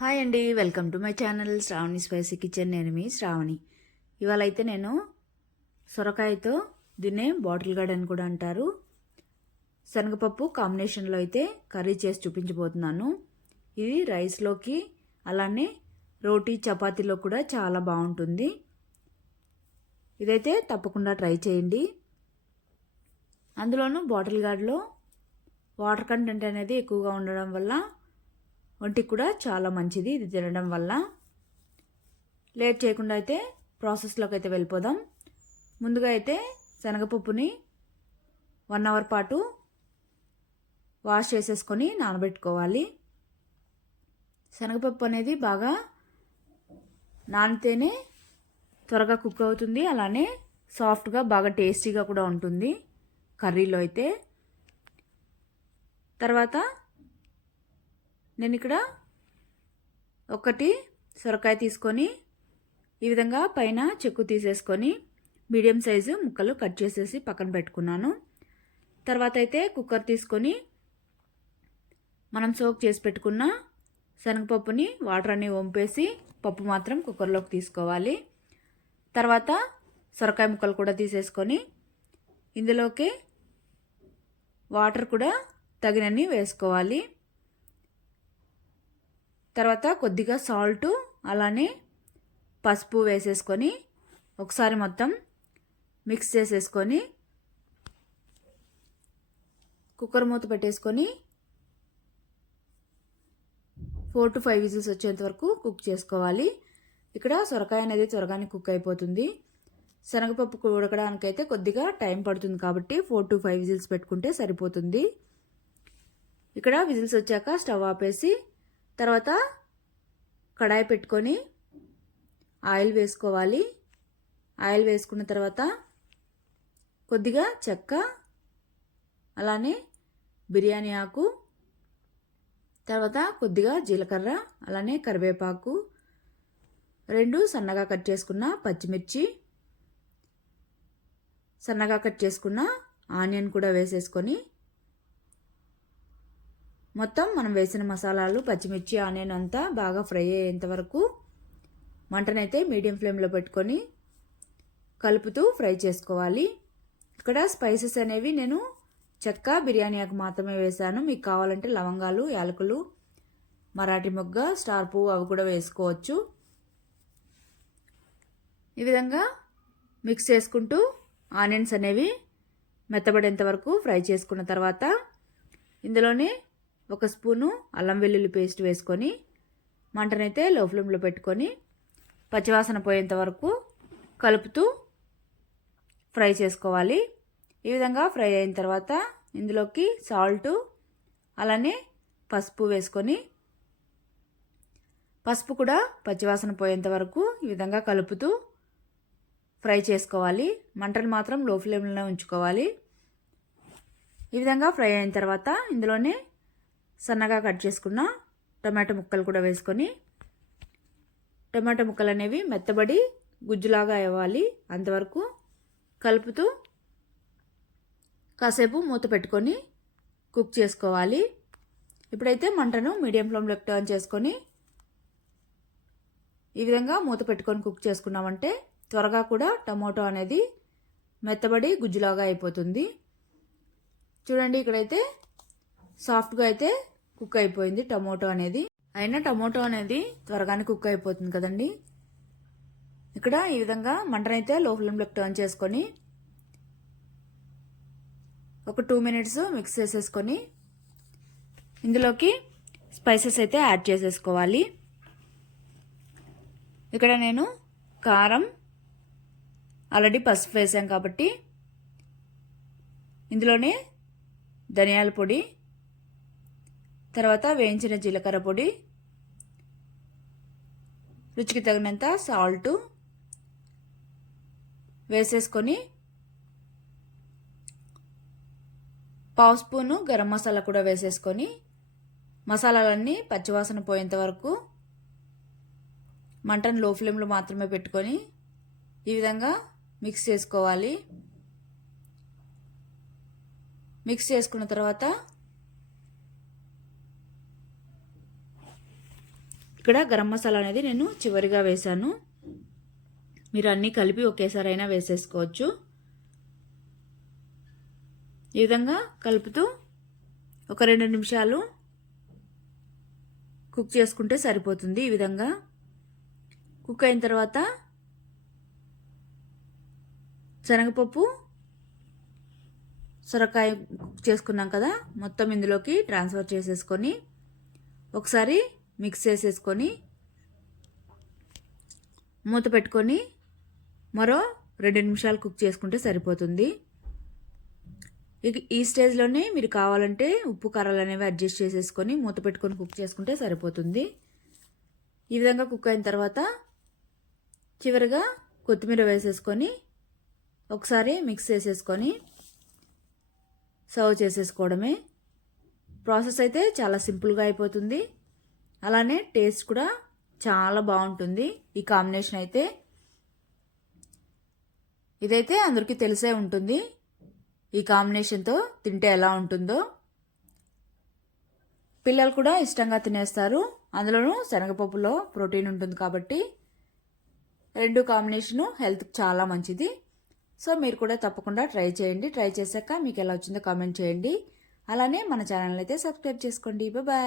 Hi అండి, welcome to my channel Shravani spicy kitchen. నేను మీ శ్రావణి. ఇవాళ అయితే నేను సొరకాయతో దీన్నే బాటిల్ గార్డ్ అని కూడా అంటారు, శనగపప్పు కాంబినేషన్లో అయితే కర్రీ చేసి చూపించబోతున్నాను. ఇది రైస్లోకి అలానే రోటీ చపాతీలో కూడా చాలా బాగుంటుంది. ఇదైతే తప్పకుండా ట్రై చేయండి. అందులోనూ బాటిల్ గార్డ్లో వాటర్ కంటెంట్ అనేది ఎక్కువగా ఉండడం వల్ల ఒంటికి కూడా చాలా మంచిది ఇది తినడం వల్ల. లేట్ చేయకుండా అయితే ప్రాసెస్లోకి అయితే వెళ్ళిపోదాం. ముందుగా అయితే శనగపప్పుని 1 అవర్ పాటు వాష్ చేసేసుకొని నానబెట్టుకోవాలి. శనగపప్పు అనేది బాగా నానితేనే త్వరగా కుక్ అవుతుంది, అలానే సాఫ్ట్గా బాగా టేస్టీగా కూడా ఉంటుంది కర్రీలో అయితే. తర్వాత నేను ఇక్కడ ఒకటి సొరకాయ తీసుకొని ఈ విధంగా పైన చెక్కు తీసేసుకొని మీడియం సైజు ముక్కలు కట్ చేసేసి పక్కన పెట్టుకున్నాను. తర్వాత అయితే కుక్కర్ తీసుకొని మనం సోక్ చేసి పెట్టుకున్న శనగపప్పుని వాటర్ అన్ని వంపేసి పప్పు మాత్రం కుక్కర్లోకి తీసుకోవాలి. తర్వాత సొరకాయ ముక్కలు కూడా తీసేసుకొని ఇందులోకి వాటర్ కూడా తగినన్ని వేసుకోవాలి. తర్వాత కొద్దిగా సాల్టు అలానే పసుపు వేసేసుకొని ఒకసారి మొత్తం మిక్స్ చేసేసుకొని కుక్కర్ మూత పెట్టేసుకొని 4 to 5 విజిల్స్ వచ్చేంత వరకు కుక్ చేసుకోవాలి. ఇక్కడ సొరకాయ అనేది త్వరగానే కుక్ అయిపోతుంది. శనగపప్పు ఉడకడానికైతే కొద్దిగా టైం పడుతుంది కాబట్టి 4 to 5 విజిల్స్ పెట్టుకుంటే సరిపోతుంది. ఇక్కడ విజిల్స్ వచ్చాక స్టవ్ ఆపేసి తర్వాత కడాయి పెట్టుకొని ఆయిల్ వేసుకోవాలి. ఆయిల్ వేసుకున్న తర్వాత కొద్దిగా చెక్క అలానే బిర్యానీ ఆకు, తర్వాత కొద్దిగా జీలకర్ర అలానే కరివేపాకు, 2 సన్నగా కట్ చేసుకున్న పచ్చిమిర్చి, సన్నగా కట్ చేసుకున్న ఆనియన్ కూడా వేసేసుకొని మొత్తం మనం వేసిన మసాలాలు పచ్చిమిర్చి ఆనియన్ అంతా బాగా ఫ్రై అయ్యేంత వరకు మంటనైతే మీడియం ఫ్లేమ్లో పెట్టుకొని కలుపుతూ ఫ్రై చేసుకోవాలి. ఇక్కడ స్పైసెస్ అనేవి నేను చెక్క బిర్యానీ ఆకు మాత్రమే వేసాను. మీకు కావాలంటే లవంగాలు, యాలకులు, మరాఠీ మొగ్గ, స్టార్ పువ్వు అవి కూడా వేసుకోవచ్చు. ఈ విధంగా మిక్స్ చేసుకుంటూ ఆనియన్స్ అనేవి మెత్తబడేంత వరకు ఫ్రై చేసుకున్న తర్వాత ఇందులోనే 1 స్పూను అల్లం వెల్లుల్లి పేస్ట్ వేసుకొని మంటనైతే లో ఫ్లేమ్లో పెట్టుకొని పచ్చివాసన పోయేంత వరకు కలుపుతూ ఫ్రై చేసుకోవాలి. ఈ విధంగా ఫ్రై అయిన తర్వాత ఇందులోకి సాల్టు అలానే పసుపు వేసుకొని పసుపు కూడా పచ్చివాసన పోయేంత వరకు ఈ విధంగా కలుపుతూ ఫ్రై చేసుకోవాలి. మంటను మాత్రం లో ఫ్లేమ్లోనే ఉంచుకోవాలి. ఈ విధంగా ఫ్రై అయిన తర్వాత ఇందులోనే సన్నగా కట్ చేసుకున్న టమాటో ముక్కలు కూడా వేసుకొని టమాటో ముక్కలు అనేవి మెత్తబడి గుజ్జులాగా అవ్వాలి, అంతవరకు కలుపుతూ కాసేపు మూత పెట్టుకొని కుక్ చేసుకోవాలి. ఇప్పుడైతే మంటను మీడియం ఫ్లేమ్లోకి టర్న్ చేసుకొని ఈ విధంగా మూత పెట్టుకొని కుక్ చేసుకున్నామంటే త్వరగా కూడా టమాటో అనేది మెత్తబడి గుజ్జులాగా అయిపోతుంది. చూడండి, ఇక్కడైతే సాఫ్ట్గా అయితే కుక్ అయిపోయింది టమోటో అనేది. అయినా టమోటో అనేది త్వరగానే కుక్ అయిపోతుంది కదండి. ఇక్కడ ఈ విధంగా మంటనైతే లో ఫ్లేమ్లోకి టర్న్ చేసుకొని ఒక 2 మినిట్స్ మిక్స్ చేసేసుకొని ఇందులోకి స్పైసెస్ అయితే యాడ్ చేసేసుకోవాలి. ఇక్కడ నేను కారం ఆల్రెడీ పసుపు వేసాం కాబట్టి ఇందులోనే ధనియాల పొడి, తర్వాత వేయించిన జీలకర్ర పొడి, రుచికి తగినంత సాల్టు వేసేసుకొని 1/2 స్పూను గరం మసాలా కూడా వేసేసుకొని మసాలాలన్నీ పచ్చివాసన పోయేంత వరకు మంటను లో ఫ్లేమ్లో మాత్రమే పెట్టుకొని ఈ విధంగా మిక్స్ చేసుకోవాలి. మిక్స్ చేసుకున్న తర్వాత ఇక్కడ గరం మసాలా అనేది నేను చివరిగా వేసాను. మీరు అన్నీ కలిపి ఒకేసారి అయినా వేసేసుకోవచ్చు. ఈ విధంగా కలుపుతూ ఒక 2 నిమిషాలు కుక్ చేసుకుంటే సరిపోతుంది. ఈ విధంగా కుక్ అయిన తర్వాత శనగపప్పు, సొరకాయ కుక్ చేసుకున్నాం కదా, మొత్తం ఇందులోకి ట్రాన్స్ఫర్ చేసేసుకొని ఒకసారి మిక్స్ చేసేసుకొని మూత పెట్టుకొని మరో 2 నిమిషాలు కుక్ చేసుకుంటే సరిపోతుంది. ఈ స్టేజ్లోనే మీరు కావాలంటే ఉప్పు కారాలు అనేవి అడ్జస్ట్ చేసేసుకొని మూత పెట్టుకొని కుక్ చేసుకుంటే సరిపోతుంది. ఈ విధంగా కుక్ అయిన తర్వాత చివరిగా కొత్తిమీర వేసేసుకొని ఒకసారి మిక్స్ చేసేసుకొని సర్వ్ చేసేసుకోవడమే. ప్రాసెస్ అయితే చాలా సింపుల్గా అయిపోతుంది. అలానే టేస్ట్ కూడా చాలా బాగుంటుంది. ఈ కాంబినేషన్ అయితే ఇదైతే అందరికీ తెలిసే ఉంటుంది. ఈ కాంబినేషన్తో తింటే ఎలా ఉంటుందో పిల్లలు కూడా ఇష్టంగా తినేస్తారు. అందులోనూ శనగపప్పులో ప్రోటీన్ ఉంటుంది కాబట్టి 2 కాంబినేషను హెల్త్కి చాలా మంచిది. సో మీరు కూడా తప్పకుండా ట్రై చేయండి. ట్రై చేశాక మీకు ఎలా వచ్చిందో కామెంట్ చేయండి. అలానే మన ఛానల్ అయితే సబ్స్క్రైబ్ చేసుకోండి. బాయ్.